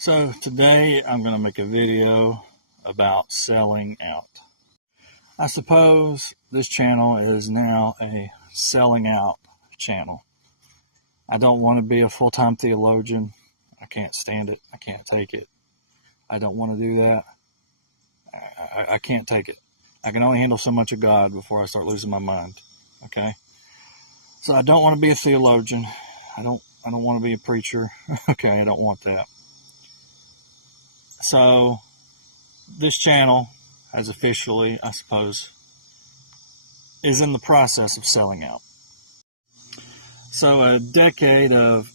So today I'm going to make a video about selling out. I suppose this channel is now a selling out channel. I don't want to be a full-time theologian. I can't stand it. I can't take it. I don't want to do that. I can't take it. I can only handle so much of God before I start losing my mind. Okay? So I don't want to be a theologian. I don't want to be a preacher. Okay, I don't want that. So this channel has officially, I suppose, is in the process of selling out. So a decade of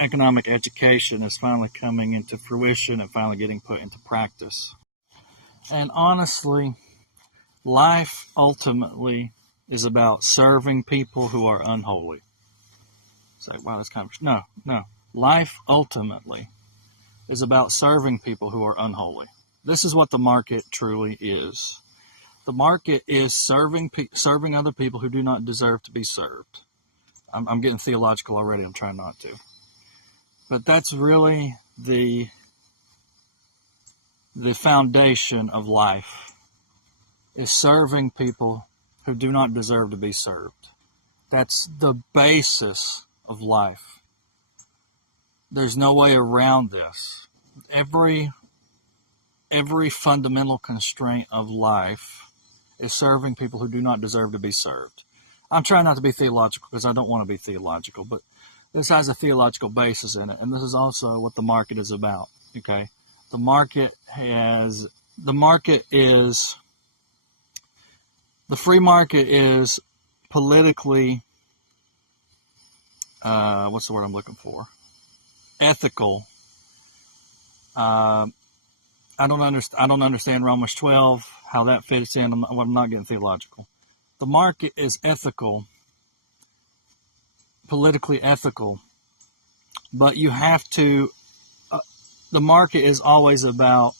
economic education is finally coming into fruition and finally getting put into practice. And honestly, life ultimately is about serving people who are unholy. It's like, wow, that's kind of... No. Life ultimately is about serving people who are unholy. This is what the market truly is. The market is serving other people who do not deserve to be served. I'm getting theological already. I'm trying not to. But that's really the foundation of life, is serving people who do not deserve to be served. That's the basis of life. There's no way around this. Every fundamental constraint of life is serving people who do not deserve to be served. I'm trying not to be theological because I don't want to be theological, but this has a theological basis in it, and this is also what the market is about. Okay, the free market is politically, what's the word I'm looking for? Ethical. I don't understand Romans 12, how that fits in. I'm not getting theological. The market is ethical, politically ethical, but you have to, the market is always about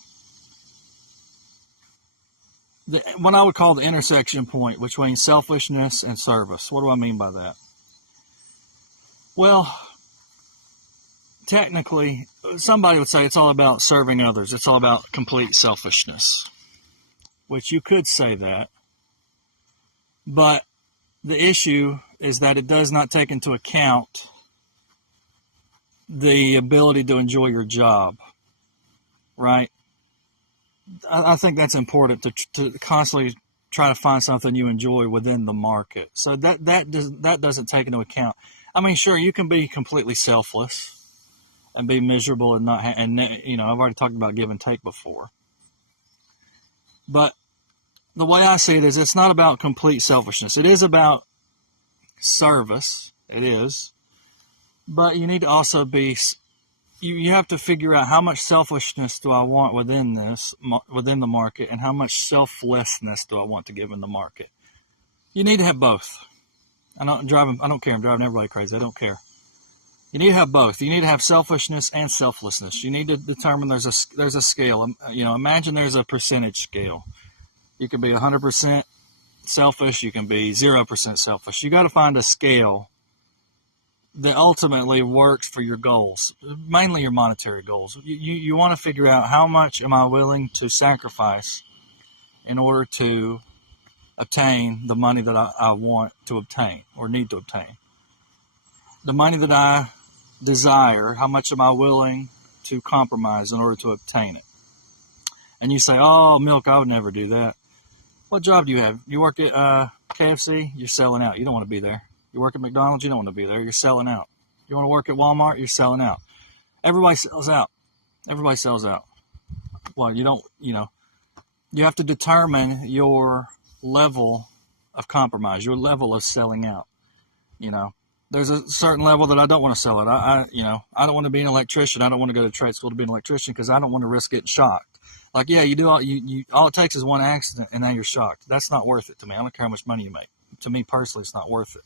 what I would call the intersection point between selfishness and service. What do I mean by that? Well, technically, somebody would say it's all about serving others. It's all about complete selfishness, which you could say that. But the issue is that it does not take into account the ability to enjoy your job, right? I think that's important to constantly try to find something you enjoy within the market. So that doesn't take into account. I mean, sure, you can be completely selfless and be miserable and not, I've already talked about give and take before. But the way I see it is, it's not about complete selfishness. It is about service. It is. But you need to also be, you have to figure out how much selfishness do I want within the market, and how much selflessness do I want to give in the market. You need to have both. I don't care. I'm driving everybody crazy. I don't care. You need to have both. You need to have selfishness and selflessness. You need to determine there's a scale. Imagine there's a percentage scale. You can be 100% selfish. You can be 0% selfish. You got to find a scale that ultimately works for your goals, mainly your monetary goals. You want to figure out, how much am I willing to sacrifice in order to obtain the money that I want to obtain or need to obtain. The money that I desire, how much am I willing to compromise in order to obtain it? And you say, oh, Milk, I would never do that. What job do you have? You work at KFC? You're selling out. You don't want to be there. You work at McDonald's? You don't want to be there. You're selling out. You want to work at Walmart? You're selling out. Everybody sells out. Everybody sells out. Well, you have to determine your level of compromise, your level of selling out. There's a certain level that I don't want to sell it. I don't want to be an electrician. I don't want to go to trade school to be an electrician because I don't want to risk getting shocked. Like, yeah, all it takes is one accident and now you're shocked. That's not worth it to me. I don't care how much money you make. To me personally, it's not worth it.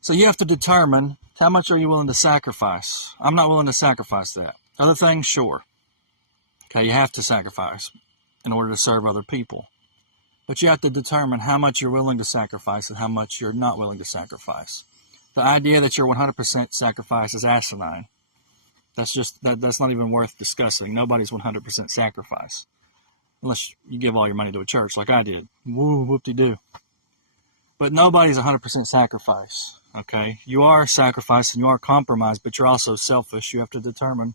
So you have to determine, how much are you willing to sacrifice? I'm not willing to sacrifice that. Other things, sure. Okay, you have to sacrifice in order to serve other people. But you have to determine how much you're willing to sacrifice and how much you're not willing to sacrifice. The idea that you're 100% sacrifice is asinine. That's not even worth discussing. Nobody's 100% sacrifice. Unless you give all your money to a church like I did. Woo, whoop-de-doo. But nobody's 100% sacrifice, okay? You are sacrificed and you are compromised, but you're also selfish. You have to determine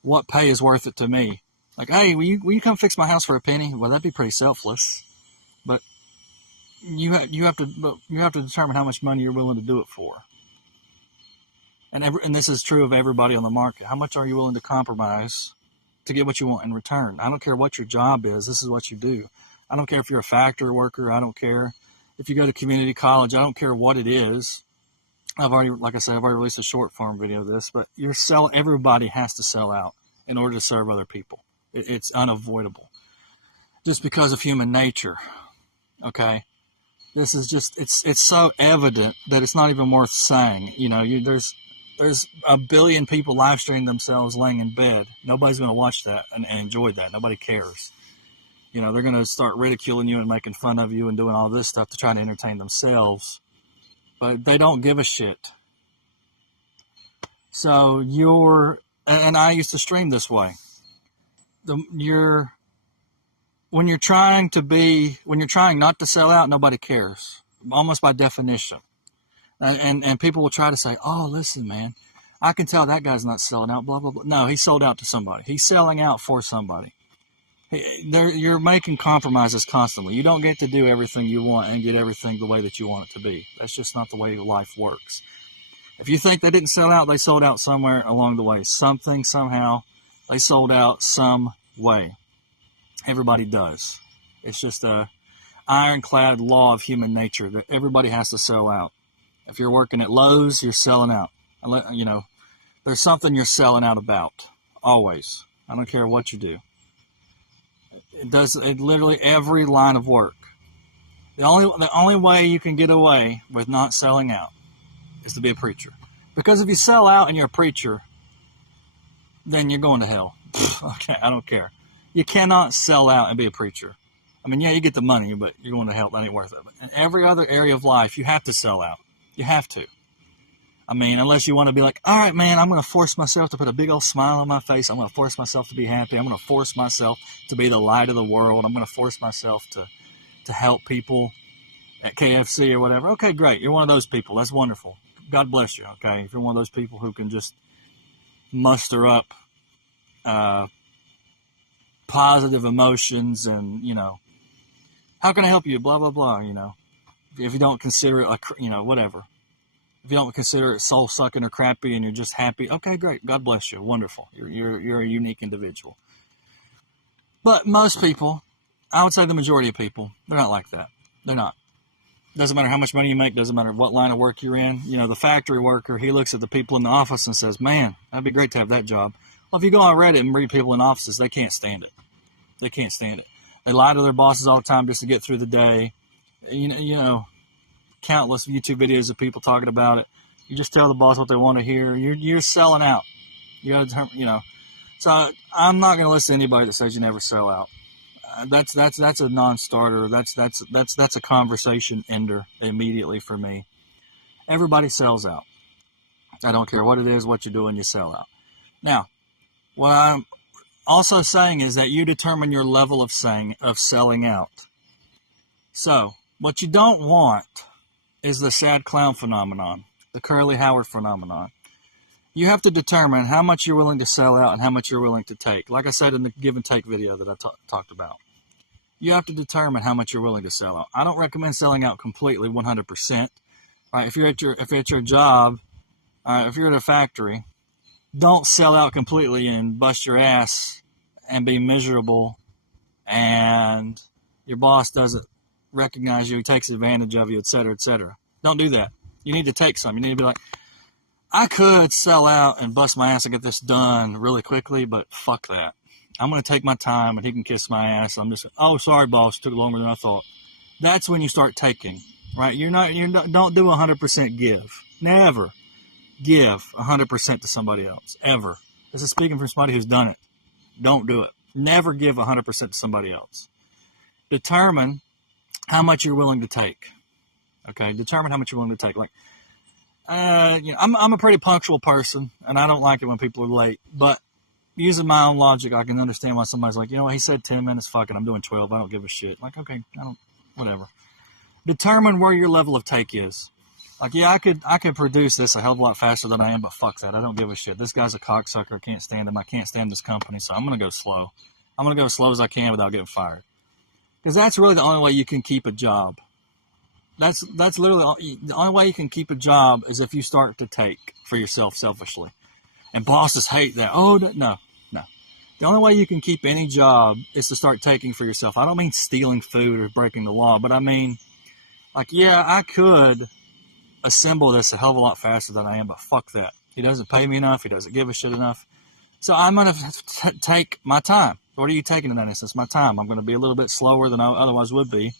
what pay is worth it to me. Like, hey, will you come fix my house for a penny? Well, that'd be pretty selfless. But you have to determine how much money you're willing to do it for. And this is true of everybody on the market. How much are you willing to compromise to get what you want in return? I don't care what your job is. This is what you do. I don't care if you're a factory worker. I don't care if you go to community college. I don't care what it is. Like I said, I've already released a short form video of this, but everybody has to sell out in order to serve other people. It's unavoidable just because of human nature. Okay. This is just, it's so evident that it's not even worth saying. There's a billion people live streaming themselves laying in bed. Nobody's going to watch that and enjoy that. Nobody cares. They're going to start ridiculing you and making fun of you and doing all this stuff to try to entertain themselves. But they don't give a shit. So and I used to stream this way. When you're trying not to sell out, nobody cares. Almost by definition. And people will try to say, oh, listen, man, I can tell that guy's not selling out, blah, blah, blah. No, he's sold out to somebody. He's selling out for somebody. You're making compromises constantly. You don't get to do everything you want and get everything the way that you want it to be. That's just not the way life works. If you think they didn't sell out, they sold out somewhere along the way. Something, somehow, they sold out some way. Everybody does. It's just a ironclad law of human nature that everybody has to sell out. If you're working at Lowe's, you're selling out. There's something you're selling out about. Always. I don't care what you do. It literally every line of work. The only way you can get away with not selling out is to be a preacher. Because if you sell out and you're a preacher, then you're going to hell. Okay, I don't care. You cannot sell out and be a preacher. I mean, yeah, you get the money, but you're going to hell. That ain't worth it. But in every other area of life, you have to sell out. You have to. I mean, unless you want to be like, all right, man, I'm going to force myself to put a big old smile on my face. I'm going to force myself to be happy. I'm going to force myself to be the light of the world. I'm going to force myself to help people at KFC or whatever. Okay, great. You're one of those people. That's wonderful. God bless you, okay? If you're one of those people who can just muster up positive emotions and, how can I help you? Blah, blah, blah, If you don't consider it, whatever. If you don't consider it soul-sucking or crappy and you're just happy, okay, great. God bless you. Wonderful. You're a unique individual. But most people, I would say the majority of people, they're not like that. They're not. Doesn't matter how much money you make. Doesn't matter what line of work you're in. The factory worker, he looks at the people in the office and says, man, that'd be great to have that job. Well, if you go on Reddit and read people in offices, they can't stand it. They can't stand it. They lie to their bosses all the time just to get through the day. Countless YouTube videos of people talking about it. You just tell the boss what they want to hear. You're selling out. So I'm not going to listen to anybody that says you never sell out. That's a non-starter. That's a conversation ender immediately for me. Everybody sells out. I don't care what it is, what you're doing, you sell out. Now, what I'm also saying is that you determine your level of selling out. So, what you don't want is the sad clown phenomenon, the Curly Howard phenomenon. You have to determine how much you're willing to sell out and how much you're willing to take. Like I said in the give and take video that I talked about. You have to determine how much you're willing to sell out. I don't recommend selling out completely 100%. Right? If you're at your job, if you're at a factory, don't sell out completely and bust your ass and be miserable and your boss doesn't recognize you, he takes advantage of you, etc., etc. Don't do that. You need to take some. You need to be like, I could sell out and bust my ass and get this done really quickly, but fuck that. I'm going to take my time and he can kiss my ass. I'm just, oh, sorry, boss, took longer than I thought. That's when you start taking, right? Don't do 100% give. Never give 100% to somebody else, ever. This is speaking from somebody who's done it. Don't do it. Never give 100% to somebody else. Determine how much you're willing to take. Okay? Determine how much you're willing to take. Like, I'm a pretty punctual person, and I don't like it when people are late. But using my own logic, I can understand why somebody's like, he said 10 minutes, fuck it, I'm doing 12. I don't give a shit. Like, okay, whatever. Determine where your level of take is. Like, yeah, I could produce this a hell of a lot faster than I am, but fuck that. I don't give a shit. This guy's a cocksucker. I can't stand him. I can't stand this company, so I'm going to go slow. I'm going to go as slow as I can without getting fired. Because that's really the only way you can keep a job. That's literally the only way you can keep a job is if you start to take for yourself selfishly. And bosses hate that. Oh, no. The only way you can keep any job is to start taking for yourself. I don't mean stealing food or breaking the law, but I mean, like, yeah, I could assemble this a hell of a lot faster than I am, but fuck that. He doesn't pay me enough. He doesn't give a shit enough. So I'm going to take my time. What are you taking in that instance? My time. I'm going to be a little bit slower than I otherwise would be.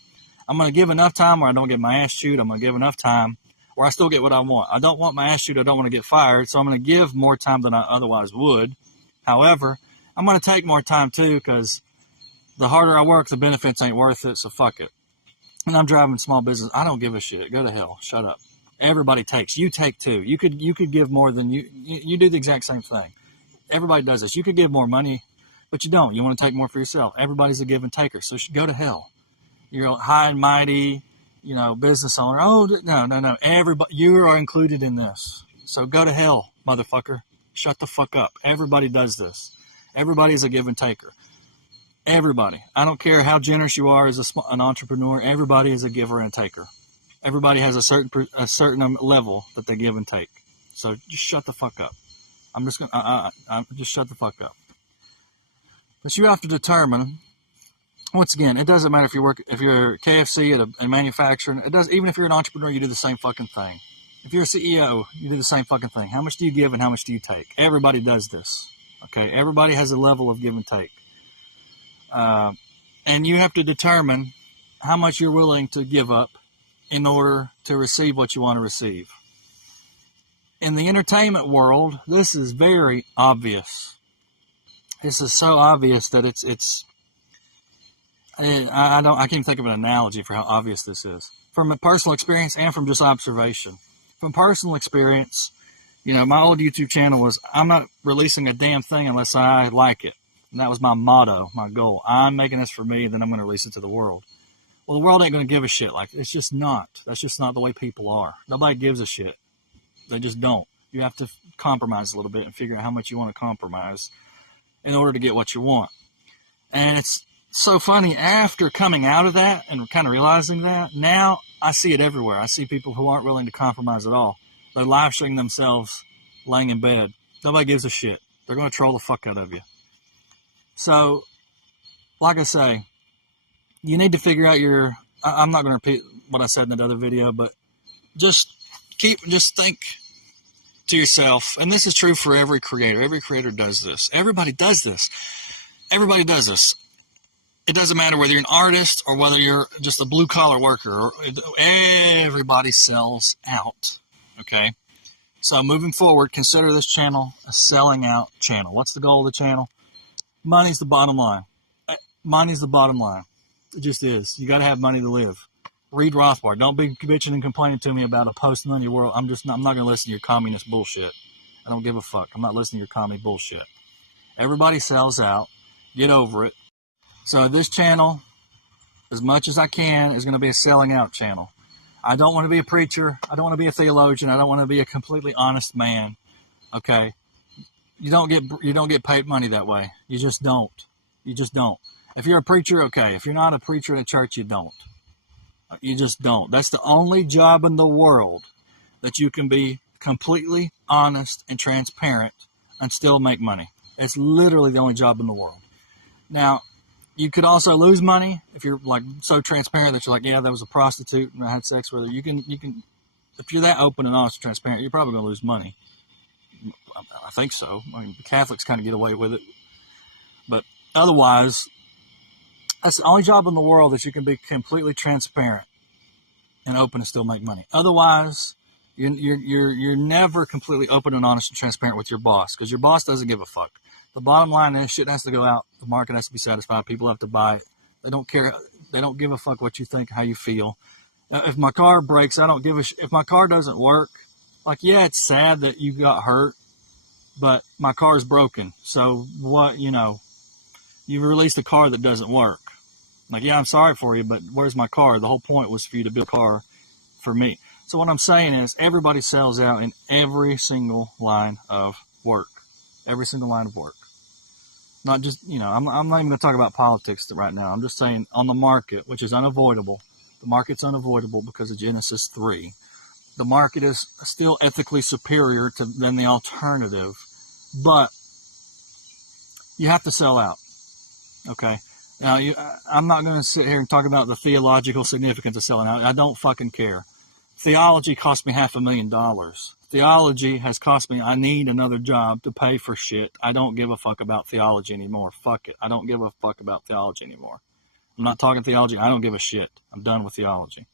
I'm going to give enough time where I don't get my ass chewed. I'm going to give enough time where I still get what I want. I don't want my ass chewed. I don't want to get fired. So I'm going to give more time than I otherwise would. However, I'm going to take more time too, because the harder I work, the benefits ain't worth it. So fuck it. And I'm driving small business. I don't give a shit. Go to hell. Shut up. Everybody takes. You take too. You could give more than you do the exact same thing. Everybody does this. You could give more money, but you don't. You want to take more for yourself. Everybody's a give and taker. So go to hell. You're high and mighty, business owner. Oh, no. Everybody, you are included in this. So go to hell, motherfucker. Shut the fuck up. Everybody does this. Everybody's a give and taker. Everybody. I don't care how generous you are as an entrepreneur. Everybody is a giver and a taker. Everybody has a certain level that they give and take. So just shut the fuck up. I'm just gonna just shut the fuck up. But you have to determine. Once again, it doesn't matter if you're KFC at a manufacturer. It does. Even if you're an entrepreneur, you do the same fucking thing. If you're a CEO, you do the same fucking thing. How much do you give and how much do you take? Everybody does this. Okay, everybody has a level of give and take. And you have to determine how much you're willing to give up in order to receive what you want to receive. In the entertainment world, this is very obvious. This is so obvious that I can't think of an analogy for how obvious this is. From a personal experience and from just observation. From personal experience, my old YouTube channel was, I'm not releasing a damn thing unless I like it. And that was my motto, my goal. I'm making this for me, then I'm going to release it to the world. Well, the world ain't going to give a shit. Like, it's just not. That's just not the way people are. Nobody gives a shit. They just don't. You have to compromise a little bit and figure out how much you want to compromise in order to get what you want. And it's so funny, after coming out of that and kind of realizing that, now I see it everywhere. I see people who aren't willing to compromise at all. They're live streaming themselves laying in bed. Nobody gives a shit. They're going to troll the fuck out of you. So, like I say, you need to figure out I'm not going to repeat what I said in that other video, but just think to yourself, and this is true for every creator. Every creator does this. Everybody does this. Everybody does this. It doesn't matter whether you're an artist or whether you're just a blue-collar worker. Everybody sells out, okay? So moving forward, consider this channel a selling out channel. What's the goal of the channel? Money's the bottom line. Money's the bottom line. It just is. You got to have money to live. Read Rothbard. Don't be bitching and complaining to me about a post-money world. I'm not going to listen to your communist bullshit. I don't give a fuck. I'm not listening to your commie bullshit. Everybody sells out. Get over it. So this channel, as much as I can, is going to be a selling out channel. I don't want to be a preacher. I don't want to be a theologian. I don't want to be a completely honest man. Okay? You don't get paid money that way. You just don't. You just don't. If you're a preacher, okay. If you're not a preacher in a church, you don't. You just don't. That's the only job in the world that you can be completely honest and transparent and still make money. It's literally the only job in the world. Now, you could also lose money if you're like so transparent that you're like, yeah, that was a prostitute and I had sex with her. You can, if you're that open and honest and transparent, you're probably going to lose money. I think so. I mean, the Catholics kind of get away with it. But otherwise, that's the only job in the world that you can be completely transparent and open and still make money. Otherwise, you're never completely open and honest and transparent with your boss, because your boss doesn't give a fuck. The bottom line is shit has to go out. The market has to be satisfied. People have to buy it. They don't care. They don't give a fuck what you think, how you feel. If my car breaks, I don't give a shit. If my car doesn't work, Like, yeah, it's sad that you got hurt, but my car's broken. So what, you released a car that doesn't work. Like, yeah, I'm sorry for you, but where's my car? The whole point was for you to build a car for me. So what I'm saying is everybody sells out in every single line of work. Every single line of work. Not just, I'm not even going to talk about politics right now. I'm just saying on the market, which is unavoidable. The market's unavoidable because of Genesis 3. The market is still ethically superior than the alternative, but you have to sell out. Okay? Now, I'm not going to sit here and talk about the theological significance of selling out. I don't fucking care. Theology cost me $500,000. Theology has cost me, I need another job to pay for shit. I don't give a fuck about theology anymore. Fuck it. I don't give a fuck about theology anymore. I'm not talking theology. I don't give a shit. I'm done with theology.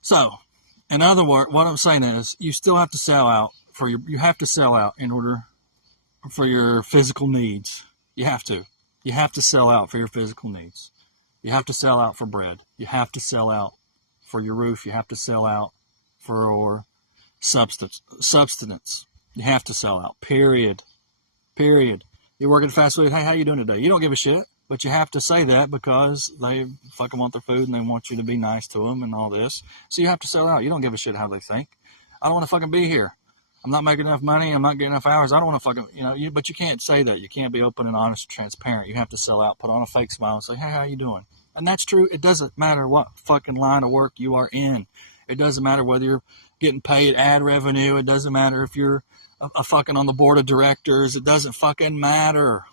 So, in other words, what I'm saying is you still have to sell out you have to sell out in order for your physical needs. You have to. You have to sell out for your physical needs. You have to sell out for bread. You have to sell out for your roof. You have to sell out for substance. You have to sell out. Period. You work at fast food. Hey, how you doing today? You don't give a shit, but you have to say that because they fucking want their food and they want you to be nice to them and all this. So you have to sell out. You don't give a shit how they think. I don't want to fucking be here. I'm not making enough money. I'm not getting enough hours. I don't want to fucking, but you can't say that. You can't be open and honest and transparent. You have to sell out, put on a fake smile and say, hey, how you doing? And that's true. It doesn't matter what fucking line of work you are in. It doesn't matter whether you're getting paid ad revenue. It doesn't matter if you're a fucking on the board of directors. It doesn't fucking matter.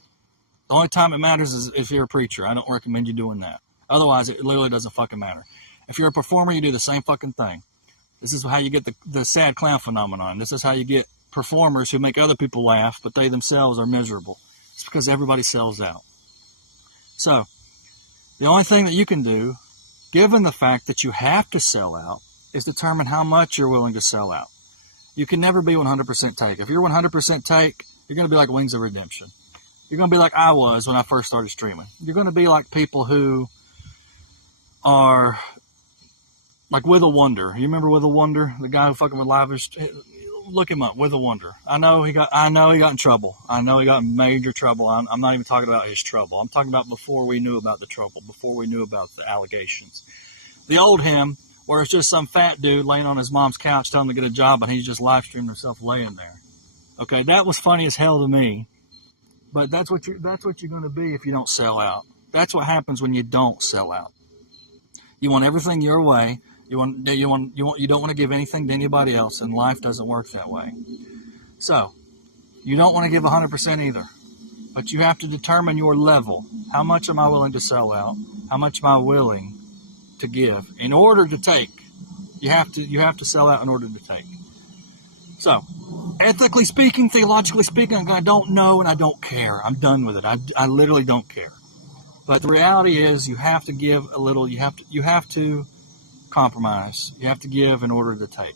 The only time it matters is if you're a preacher. I don't recommend you doing that. Otherwise, it literally doesn't fucking matter. If you're a performer, you do the same fucking thing. This is how you get the sad clown phenomenon. This is how you get performers who make other people laugh, but they themselves are miserable. It's because everybody sells out. So, the only thing that you can do, given the fact that you have to sell out, is determine how much you're willing to sell out. You can never be 100% take. If you're 100% take, you're going to be like Wings of Redemption. You're going to be like I was when I first started streaming. You're going to be like people who are like With a Wonder. You remember With a Wonder? The guy who fucking would lavish. Look him up, With a Wonder. I know he got in trouble. I know he got in major trouble. I'm not even talking about his trouble. I'm talking about before we knew about the trouble, before we knew about the allegations. The old him, where it's just some fat dude laying on his mom's couch telling him to get a job, and he's just live streaming himself laying there. Okay, that was funny as hell to me. But that's what you're going to be if you don't sell out. That's what happens when you don't sell out. You want everything your way. You don't want to give anything to anybody else, and life doesn't work that way. So, you don't want to give 100% either. But you have to determine your level. How much am I willing to sell out? How much am I willing to give in order to take? You have to sell out in order to take. So, ethically speaking, theologically speaking, I don't know and I don't care. I'm done with it. I literally don't care. But the reality is, you have to give a little. You have to compromise. You have to give in order to take.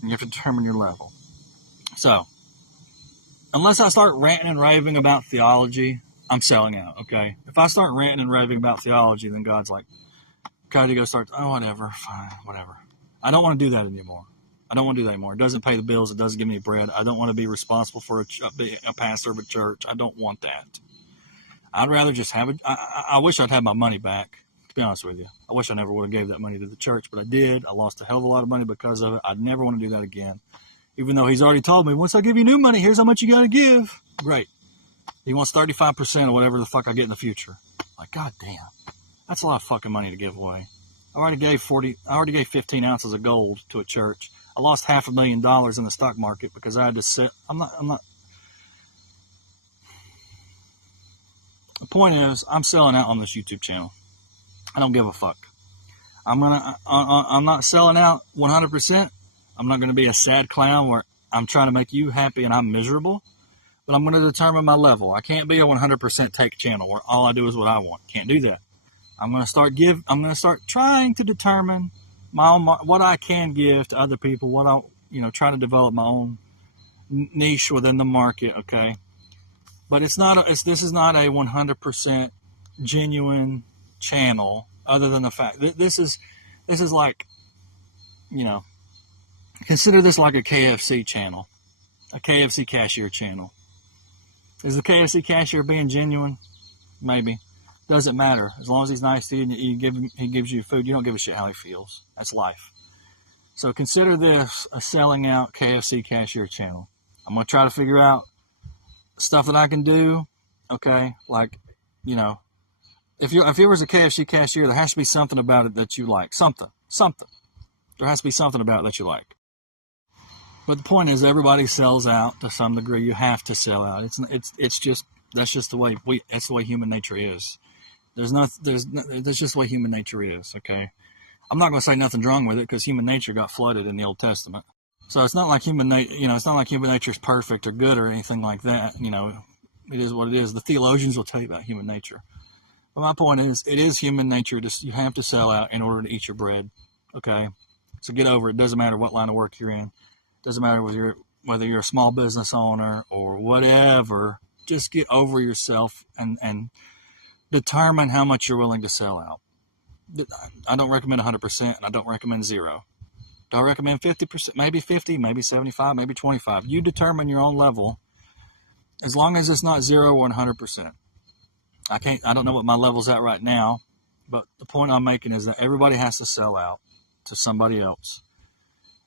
And you have to determine your level. So, unless I start ranting and raving about theology, I'm selling out. Okay. If I start ranting and raving about theology, then God's like, okay, you go start. Oh, whatever, fine, whatever. I don't want to do that anymore. It doesn't pay the bills. It doesn't give me bread. I don't want to be responsible for a pastor of a church. I don't want that. I'd rather just have it. I wish I'd had my money back, to be honest with you. I wish I never would have gave that money to the church, but I did. I lost a hell of a lot of money because of it. I'd never want to do that again. Even though he's already told me, once I give you new money, here's how much you got to give. Great. He wants 35% or whatever the fuck I get in the future. Like, god damn. That's a lot of fucking money to give away. I already gave 15 ounces of gold to a church. I lost $500,000 in the stock market because I had to sit. I'm not. The point is, I'm selling out on this YouTube channel. I don't give a fuck. I'm not selling out 100%. I'm not going to be a sad clown where I'm trying to make you happy and I'm miserable. But I'm going to determine my level. I can't be a 100% take channel where all I do is what I want. Can't do that. I'm going to start trying to determine what I can give to other people, what I, try to develop my own niche within the market, okay? But this is not a 100% genuine channel, other than the fact that this is like, Consider this like a KFC channel, a KFC cashier channel. Is the KFC cashier being genuine? Maybe. Doesn't matter. As long as he's nice to you and he gives you food, you don't give a shit how he feels. That's life. So consider this a selling out KFC cashier channel. I'm going to try to figure out stuff that I can do. Okay, like, you know, if you was a KFC cashier, there has to be something about it that you like. Something. There has to be something about it that you like. But the point is, everybody sells out to some degree. You have to sell out. It's just that's just the way it's the way human nature is. That's just the way human nature is. Okay, I'm not going to say nothing's wrong with it because human nature got flooded in the Old Testament. So it's not like it's not like human nature is perfect or good or anything like that. You know, it is what it is. The theologians will tell you about human nature. But my point is, it is human nature. You have to sell out in order to eat your bread. Okay, so get over it. It doesn't matter what line of work you're in. Doesn't matter whether you're a small business owner or whatever. Just get over yourself and determine how much you're willing to sell out. I don't recommend 100%, and I don't recommend 0. Do I recommend 50%? Maybe 50, maybe 75, maybe 25. You determine your own level, as long as it's not 0 or 100%. I don't know what my level's at right now, but the point I'm making is that everybody has to sell out to somebody else.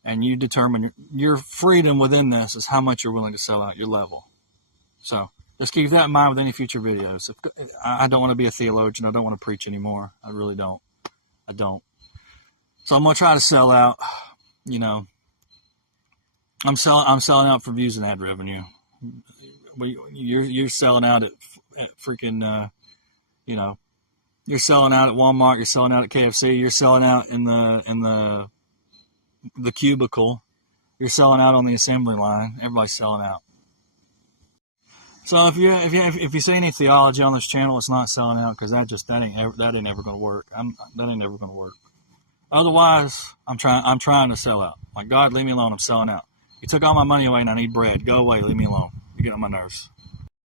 And you determine your freedom within this is how much you're willing to sell out your level. So just keep that in mind with any future videos. I don't want to be a theologian. I don't want to preach anymore. I really don't. I don't. So I'm going to try to sell out. You know, I'm selling out for views and ad revenue. You're selling out at freaking, you know, you're selling out at Walmart. You're selling out at KFC. You're selling out in the cubicle. You're selling out on the assembly line. Everybody's selling out. So if you see any theology on this channel, it's not selling out because that ain't ever going to work. That ain't never going to work. Otherwise, I'm trying to sell out. Like, God, leave me alone. I'm selling out. You took all my money away and I need bread. Go away. Leave me alone. You get on my nerves.